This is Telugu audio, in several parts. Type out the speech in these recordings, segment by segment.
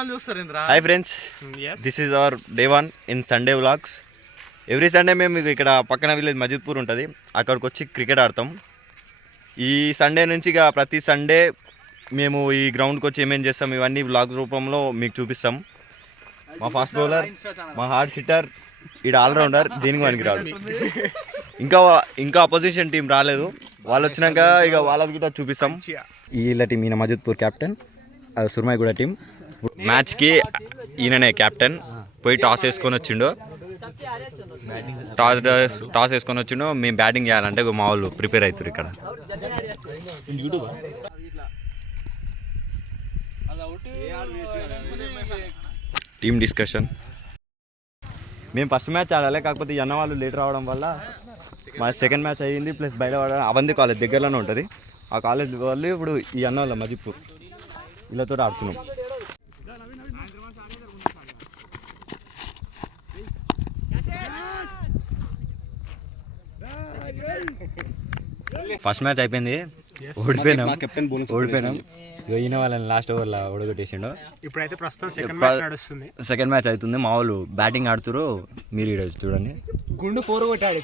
Hi friends, this is our day 1 in Sunday vlogs. Every Sunday మేము ఇక్కడ పక్కన విలేజ్ మజిద్పూర్ ఉంటుంది, అక్కడికి వచ్చి క్రికెట్ ఆడతాం. ఈ సండే నుంచి ఇక ప్రతి సండే మేము ఈ గ్రౌండ్కి వచ్చి ఏమేం చేస్తాం ఇవన్నీ వ్లాగ్స్ రూపంలో మీకు చూపిస్తాం. మా ఫాస్ట్ బౌలర్, మా హార్డ్ హిట్టర్, ఈడ ఆల్రౌండర్, దీనికి మనకి రాడు. ఇంకా అపోజిషన్ టీం రాలేదు, వాళ్ళు వచ్చినాక ఇక వాళ్ళకి కూడా చూపిస్తాం. వీళ్ళ టీం ఈయన మజిద్పూర్ క్యాప్టెన్, సుర్మాయిగూడ టీం. మ్యాచ్కి ఈయననే క్యాప్టెన్. పోయి టాస్ వేసుకొని వచ్చిండు. టాస్ వేసుకొని వచ్చిండు. మేము బ్యాటింగ్ చేయాలంటే మా వాళ్ళు ప్రిపేర్ అవుతారు. ఇక్కడ టీమ్ డిస్కషన్. మేము ఫస్ట్ మ్యాచ్ ఆడాలి, కాకపోతే ఈ అన్న వాళ్ళు లేట్ రావడం వల్ల మా సెకండ్ మ్యాచ్ అయ్యింది. ప్లస్ బయట అవంతి కాలేజ్ దగ్గరలోనే ఉంటుంది. ఆ కాలేజ్ వాళ్ళు ఇప్పుడు ఈ అన్న వాళ్ళ మజిద్పూర్ వీళ్ళతో ఆడుతున్నాం. ఫస్ట్ మ్యాచ్ అయిపోయింది, ఓడిపోయినాం. ఈయన వాళ్ళని లాస్ట్ ఓవర్లో ఓడగొట్టేసిండు. ఇప్పుడైతే ప్రస్తుతం సెకండ్ మ్యాచ్ అవుతుంది. మా వాళ్ళు బ్యాటింగ్ ఆడుతురు. మీరు ఈరోజు చూడండి, గుండు 4 కొట్టాడు.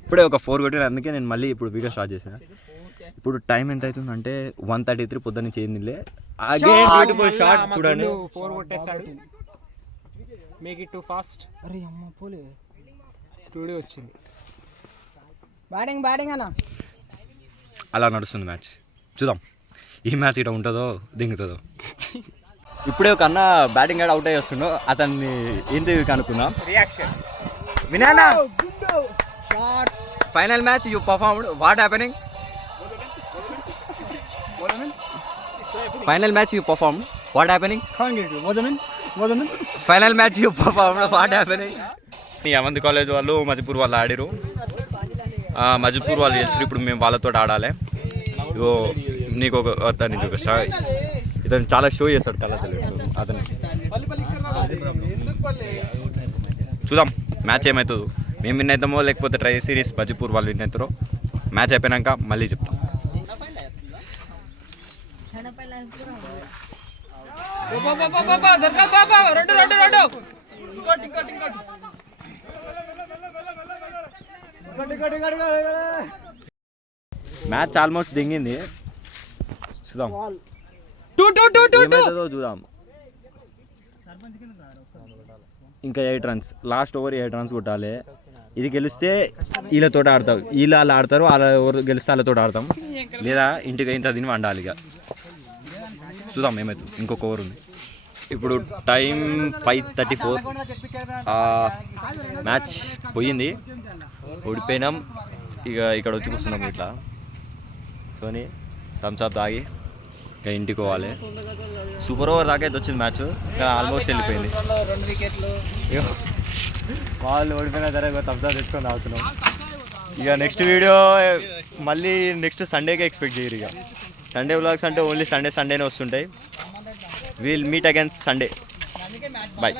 ఇప్పుడే ఒక 4 కొట్టాడు. అందుకే నేను మళ్ళీ ఇప్పుడు వీడియో స్టార్ట్ చేశాను. ఇప్పుడు టైం ఎంత అవుతుంది అంటే 1:33 పొద్దున్న చేయిందిలే. షాట్ చూడండి, 4 కొట్టేస్తాడు. Make it to fast. అరే అమ్మ పోలే, స్టూడియో వచ్చింది. బ్యాటింగ్ అన్న అలా నడుస్తుంది మ్యాచ్. చూద్దాం ఈ మ్యాచ్ ఇట్లా ఉంటుందో దింగుతుందో. ఇప్పుడే ఒక అన్న బ్యాటింగ్ ఆడి అవుట్ అయ్యి వస్తుండో, అతన్ని ఏంటి కనుక్కున్నాం. రియాక్షన్ వినానా? Final match you performed, what happening? Final match you performed, what happening? Final match you performed, what happening? Avanti college వాళ్ళు మజిద్పూర్ వాళ్ళు ఆడారు. మజిద్పూర్ వాళ్ళు గెలిచారు. ఇప్పుడు మేము వాళ్ళతో ఆడాలి. ఇగో నీకు అతని ఇతను చాలా షో చేస్తాడు కళ్ళ తెలియదు అతను. చూద్దాం మ్యాచ్ ఏమవుతుందో. మేము విన్ అవుతామో లేకపోతే ట్రై సిరీస్ మజిద్పూర్ వాళ్ళు విన్ అవుతారో మ్యాచ్ అయిపోయినాక మళ్ళీ చెప్తాం. మ్యాచ్ ఆల్మోస్ట్ దింగింది. చూద్దాం ఏమవుతుందో చూద్దాం. ఇంకా 8 రన్స్, లాస్ట్ ఓవర్ 8 రన్స్ కొట్టాలి. ఇది గెలిస్తే వీళ్ళతో ఆడతాం, వీళ్ళు వాళ్ళు ఆడతారు. వాళ్ళ ఎవరు గెలిస్తే వాళ్ళతో ఆడతాం, లేదా ఇంటికి ఇంత తిని వండాలి. ఇక చూద్దాం ఏమవుతుంది. ఇంకొక ఓవర్ ఉంది. ఇప్పుడు టైం 5:34. మ్యాచ్ పోయింది, ఓడిపోయినాం. ఇక ఇక్కడ వచ్చి కూర్చున్నాం ఇట్లా సోని థమ్స్అప్ తాగి ఇక ఇంటికి పోవాలి. సూపర్ ఓవర్ దాకా అయితే వచ్చింది మ్యాచ్, ఇంకా ఆల్మోస్ట్ వెళ్ళిపోయింది. వాళ్ళు ఓడిపోయిన తర్వాత థమ్స్అప్ తెచ్చుకొని తాగుతున్నాం. ఇక నెక్స్ట్ వీడియో మళ్ళీ నెక్స్ట్ సండేకే ఎక్స్పెక్ట్ చేయరు. ఇక సండే వ్లాగ్స్ అంటే ఓన్లీ సండేనే వస్తుంటాయి. Will meet again Sunday. Bye.